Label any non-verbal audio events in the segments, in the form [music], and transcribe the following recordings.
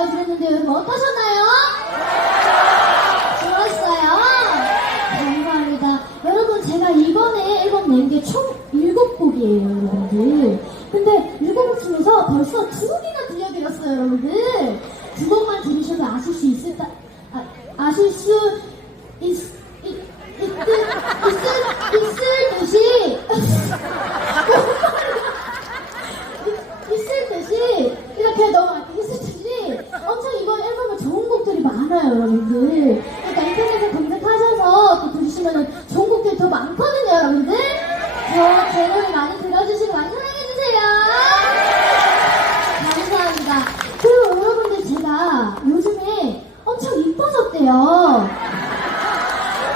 알려드렸는데 여러분 어떠셨나요? 좋았어요? 감사합니다. 여러분 제가 이번에 앨범 낸 게 총 7곡이에요 여러분들. 근데 7곡 중에서 벌써 두 곡이나 들려드렸어요 여러분들. 두 곡만 들으셔도 아실 수 있을 다, 아, 아실 수 있, 있, 있, 있을, 있을 듯이 있을 듯이 이렇게 너무 이렇게 있을 듯이 엄청 이번 앨범에 좋은 곡들이 많아요 여러분 들. 그러니까 인터넷에 검색하셔서 또 들으시면 좋은 곡들이 더 많거든요 여러분들. 저제 노래 많이 들어주시고 많이 사랑해주세요. 감사합니다. 그리고 여러분들 제가 요즘에 엄청 이뻐졌대요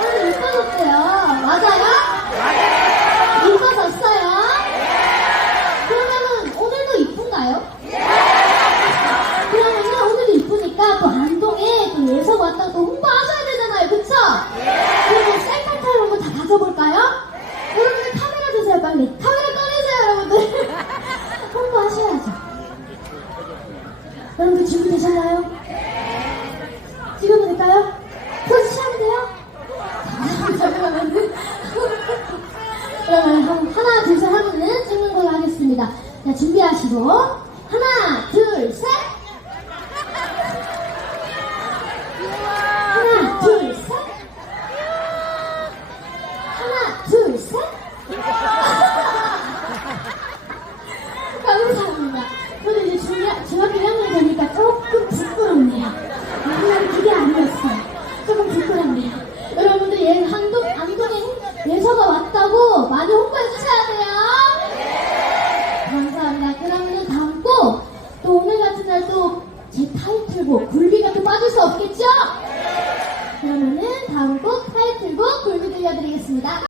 오늘 이뻐졌대요 맞아요? 이뻐졌어요? 그러면은 오늘도 이쁜가요? 그러면은 오늘도 이쁘니까 또 안동에 또 예석 왔다가 또 홍보하셔야 되잖아요 그쵸? 그러면 셀카 타임 한번 다 가져볼까요? 여러분들 카메라 주세요 빨리 카메라 꺼내세요 여러분들 [laughs] 홍보하셔야죠 여러분들 준비되셨나요? 찍어도 될까요? 포즈 취하면 돼요? 잠깐만요 [laughs] 그러면 한- 하나, 둘, 셋 하면은 찍는 걸로 하겠습니다. 자, 준비하시고. 하나, 둘, 셋. 하나, 둘, 셋. 하나, 둘, 셋. 감사합니다. 저는 이제 중학, 중학교 1학년이 되니까 조금 부끄럽네요. 옛날에 그게 아니었어요. 조금 부끄럽네요. 여러분들 얘 한동, 안동에 예서가 왔다고 많이 홍보해 주셔야 돼요. 감사합니다. 그러면 다음 곡, 또 오늘 같은 날 또 제 타이틀곡, 굴비가 또 빠질 수 없겠죠? 그러면은 다음 곡 타이틀곡 굴비 들려드리겠습니다.